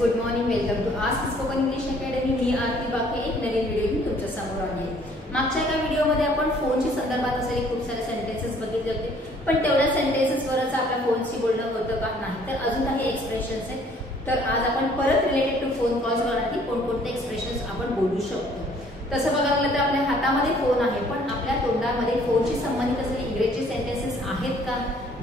Good morning. Welcome to Ask spoken English academy. मी आरती बाके एक नवीन video घेऊन तुमच्या समोर आली आहे. मागच्या एका व्हिडिओमध्ये आपण फोनच्या संदर्भात असलेले खूप सारे सेंटेन्सेस बघितले होते, पण तेवढ्या सेंटेन्सेसवरच आपल्या फोनशी बोलणं होतं का नाही, तर अजून काही एक्सप्रेशन्स आहेत. तर आज आपण परत रिलेटेड टू फोन कॉल्स वरती कोणकोणते एक्सप्रेशन्स आपण बोलू शकतो. तसं बघायला गेलं तर आपल्या हातामध्ये फोन आहे, पण आपल्या तोंडामध्ये फोनशी संबंधित असलेले इंग्रजी सेंटेन्सेस आहेत का,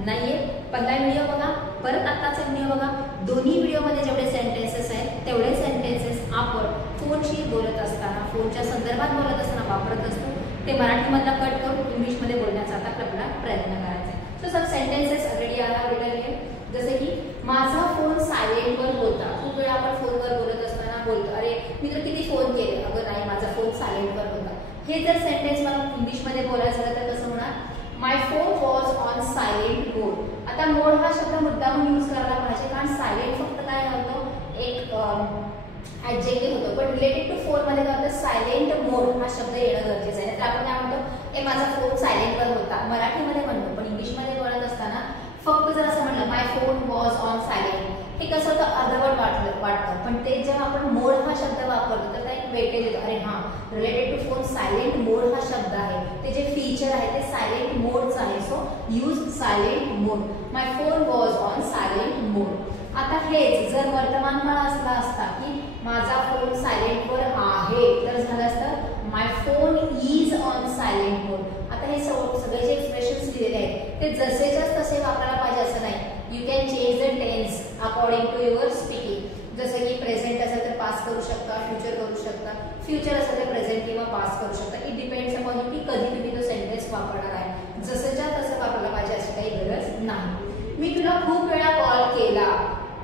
नाहीये. पहिला व्हिडिओ बघा, परत आताचा व्हिडिओ बघा. दोन्ही व्हिडिओमध्ये जेवढे सेंटेन्सेस आहेत तेवढे सेंटेन्सेस आपण फोनशी बोलत असताना, फोनच्या संदर्भात बोलत असताना वापरत असतो. ते मराठीमधला कट करून इंग्लिशमध्ये बोलण्याचा आता आपल्याला प्रयत्न करायचा आहे. सो सब सेंटेन्सेस ऑलरेडी आला रिटन. जसे की माझा फोन सायलेंटवर होता. खूप वेळा आपण फोनवर बोलत असताना बोलतो, अरे मी तर किती फोन केले, अगं नाही माझा फोन सायलेंटवर होता. हे जर सेंटेन्स मला इंग्लिशमध्ये बोलायचं झालं तर कसं होणार, माय phone was on silent mode. आता मोड हा शब्द मुद्दामून यूज करायला पाहिजे, कारण सायलेंट फक्त काय होतो, एक ऍडजेक्टिव्ह होतो, पण रिलेटेड टू फोन मध्ये काय होतं, सायलेंट मोड हा शब्द येणं गरजेचं आहे. तर आपण काय म्हणतो, माझा फोन सायलेंटवर होता, मराठीमध्ये म्हणतो, पण इंग्लिशमध्ये बोलत असताना फक्त जर असं म्हणलं माय फोन वॉज ऑन सायलेंट, हे कसं होतं, अर्धवट वाटतं. पण ते जेव्हा आपण मोड हा शब्द वापरतो तर एक वेटेज येतो, अरे हां रिलेटेड टू फोन सायलेंट मोड हा शब्द आहे, ते जे फीचर आहे ते सायलेंट मोडचं आहे. So use silent mode. My phone was on silent mode. आता हेच जर वर्तमान काळ असला असता की माझा फोन सायलेंटवर आहे, तर झालं असतं माय phone is on silent mode. आता हे सगळे जे एक्सप्रेशन्स दिलेले आहेत ते जसेच्या तसे वापरायला पाहिजे असं नाही. You can change the tense according to your speaking. जसं की प्रेझेंट असेल तर पास्ट करू शकता, फ्युचर करू शकता, फ्युचर असेल तर प्रेझेंट किंवा पास्ट करू शकता. इट डिपेंड्स अपॉन की कधी तुम्ही तो सेंटेन्स वापरणार आहे. जसंच्या तसं वापरायला पाहिजे अशी काही गरज नाही. मी तुला खूप वेळा कॉल केला,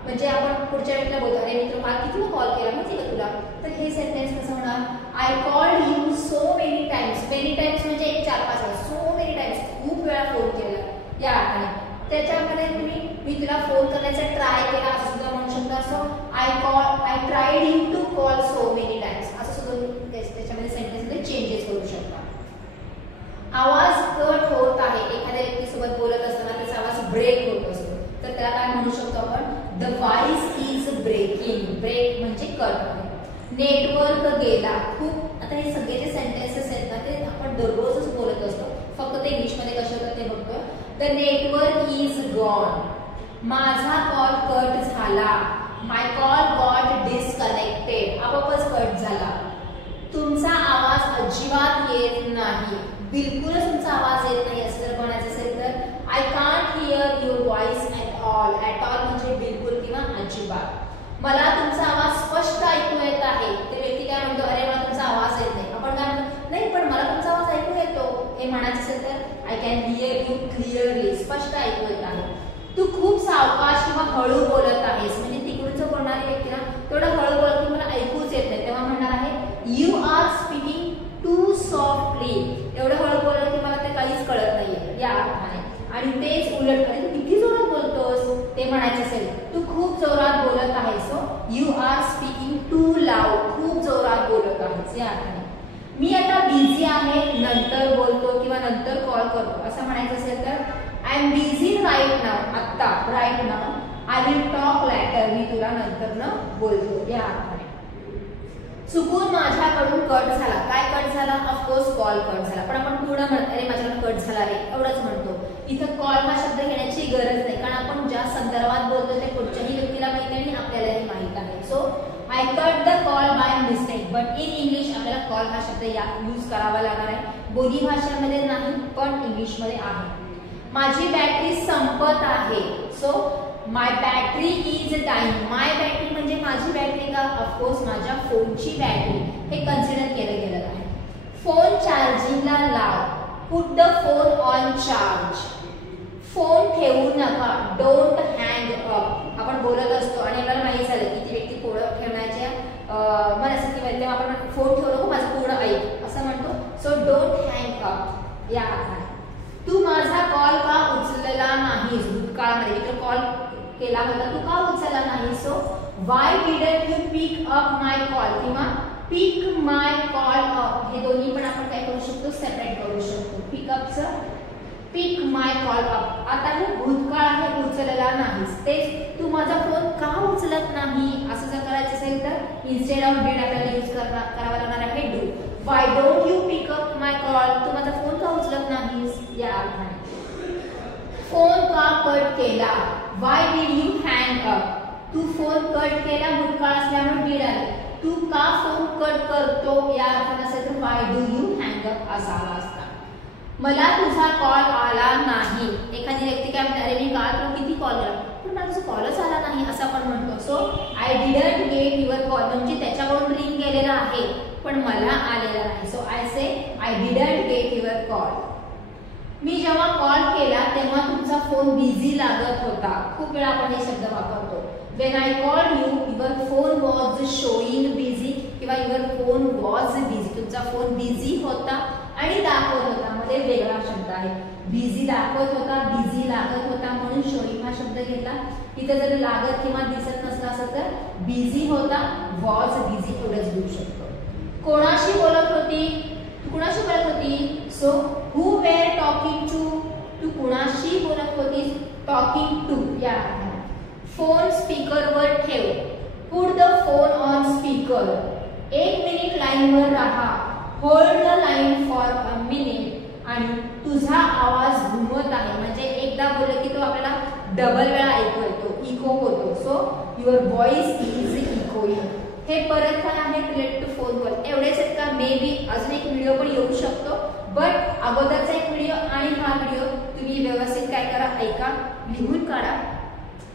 म्हणजे आपण पुढच्या व्यक्तीला बोलतो, अरे मी तुला किती कॉल केला माहिती का तुला, तर हे सेंटेन्स कसं होणार, I called you so many times. Many times म्हणजे एक 4-5 वेळा, सो मेनी टाइम्स खूप वेळा फोन केला या अर्थाने. त्याच्यामध्ये तुम्ही मी तुला फोन करण्याचा ट्राय केला असं सुद्धा म्हणू शकता. So I tried you to call so many times असं सुद्धा त्याच्यामध्ये सेंटेन्समध्ये चेंजेस करू शकता. आवाज कट होत आहे, एखाद्या व्यक्तीसोबत बोलत असताना त्याचा आवाज ब्रेक होत असतो, तर त्याला काय म्हणू शकतो आपण, the voice is breaking. Break म्हणजे कट होणे. नेटवर्क गेला खूप. आता हे सगळे जे सेंटेन्सेस आहेत ना ते आपण दररोजच बोलत असतो, फक्त ते इंग्लिशमध्ये कसे होतात ते बघतोय. The network is gone. माझा कॉल कट झाला. माय कॉल गॉट डिस्कनेक्टेड. आपोआपच कट झाला. तुमचा आवाज अजिबात येत नाही, बिलकुलच तुमचा आवाज येत नाही असं जर म्हणायचं असेल तर I can't hear your voice at all. At all म्हणजे बिलकुल किंवा अजिबात. मला तुमचा आवाज स्पष्ट ऐकू येत आहे. ते व्यक्ती काय म्हणतो, अरे मला तुमचा आवाज येत नाही. आपण काय म्हणतो, नाही पण मला तुमचा आवाज ऐकू येतो. हे म्हणायचं असेल तर I can hear you clearly. स्पष्ट ऐकू येत आहे. तू खूप सावकाश किंवा हळू बोलत आहेस, म्हणजे तिकडून जो बोलणारी व्यक्ती ना तेवढं हळू बोलत की मला ऐकूच येत नाही, तेव्हा म्हणणार आहे you are speaking too softly. एवढं हळू बोलत की मला ते काहीच कळत नाहीये या अर्थाने. आणि तेच उलट, अरे तू किती जोरात बोलतोस ते म्हणायचं असेल, तू खूप जोरात बोलत आहेस. So you are speaking too loud. खूप जोरात बोलत आहेस या अर्थाने. मी आता बिझी आहे, नंतर बोलतो किंवा नंतर कॉल करतो असं म्हणायचं असेल तर I am busy right now. आत्ता right now. I will talk later. मी तुला नंतर न बोलतो या अर्थाने. चुकून माझ्याकडून कट झाला. काय कट झाला, ऑफकोर्स कॉल कट झाला, पण आपण पूर्ण म्हणत अरे माझ्याकडून कट झाला रे एवढंच म्हणतो. इथं कॉल हा शब्द घेण्याची गरज नाही, कारण आपण ज्या संदर्भात बोलतो ते पुढच्याही व्यक्तीला माहिती आहे आणि आपल्यालाही माहित आहे. So I cut the call by mistake. But in English आपल्याला कॉल हा शब्द यूज करावा लागणार आहे. बोली भाषेमध्ये नाही पण इंग्लिशमध्ये आहे. माझी बॅटरी संपत आहे. So my battery is dying. My battery म्हणजे माझी बॅटरी का, ऑफकोर्स माझ्या फोनची बॅटरी. हे कन्सिडर केलं गेलं आहे. फोन चार्जिंगला लाव. Put the phone on charge. Phone ठेवू नका. Don't hang up. आपण बोलत असतो आणि आपल्याला माहिती झालं की ती व्यक्ती फोन ठेवण्याच्या मनस्थिती मध्ये, तेव्हा आपण फोन ठेवू नको, माझं पूर्ण ऐक असं म्हणतो. सो डोंट हँग अप या अर्थाने. तू माझा कॉल का उचलला नाहीस. भूतकाळामध्ये मी कॉल केला होता, तू का उचलला नाही. So why didn't you pick up my call किंवा पिक माय कॉल अप. हे दोन्ही पण आपण काय करू शकतो, सेपरेट करू शकतो. पिकअपचं पिक माय कॉल अप. आता हे भूतकाळ आहे, उचलला नाहीस. तेच तू माझा फोन का उचलत नाही असं जर इन्स्टेड ऑफ डिड आपल्याला यूज करावा लागणार आहे do. Why don't you pick up my call, तू माझा फोन का उचलत नाहीस या अर्थाने. फोन का कट केला, why did you hang up, तू फोन कट केला भूतकाळ असल्यामुळे डिड आले. तू का फोन कट करतो या अर्थाने असेल तर व्हाय डू यू हँग अप असावा असता. मला तुझा कॉल आला नाही, एखादी व्यक्ती काय म्हणते अरे मी काल तुला किती कॉल केला पण मला तुझा कॉलच आला नाही असं आपण म्हणतो. So I didn't get your call म्हणजे त्याच्याकडून रिंग केलेला आहे पण मला आलेला नाही. So I say I didn't get your call. मी जेव्हा कॉल केला तेव्हा तुमचा फोन बिझी लागत होता. खूप वेळा आपण हे शब्द वापरतो. When I called you, your phone was showing busy किंवा your phone was busy. तुमचा फोन बिझी होता आणि दाखवत होता मध्ये वेगळा शब्द आहे. बिझी दाखवत होता, बिझी लागत होता म्हणून शोईंग हा शब्द घेतला. इथे जर लागत किंवा दिसत नसला असं तर बिझी होता, वॉज बिझी एवढंच घेऊ शकतो. कोणाशी बोलत होती, तू कुणाशी बोलत होती. So who were talking to, तू कुणाशी बोलत होतीस टॉकिंग टू या. फोन स्पीकरवर ठेव, put the phone on speaker. 1 minute लाईनवर राहा, hold the line for a minute. आणि तुझा आवाज घुमत आहे म्हणजे एकदा बोलले की तो आपल्याला डबल वेळा ऐकू येतो, इको होतो. So your voice is echoing. हे परत काय आहे रिलेटेड टू फोन कॉल. एवढेच आहेत का मे बी अजून एक व्हिडिओ पण येऊ शकतो बट अगोदरचा एक व्हिडिओ आणि हा व्हिडिओ तुम्ही व्यवस्थित काय करा ऐका, लिहून काढा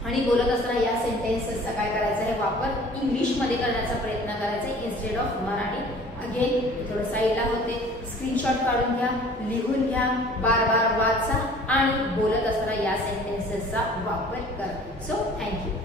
आणि बोलत असताना या सेंटेन्सेसचा काय करायचा आहे वापर इंग्लिशमध्ये करण्याचा प्रयत्न करायचा आहे इन्स्टेड ऑफ मराठी. अगेन थोडं साईडला होते, स्क्रीनशॉट काढून घ्या, लिहून घ्या, बार बार वाचा आणि बोलत असताना या सेंटेन्सेसचा वापर करा. So thank you.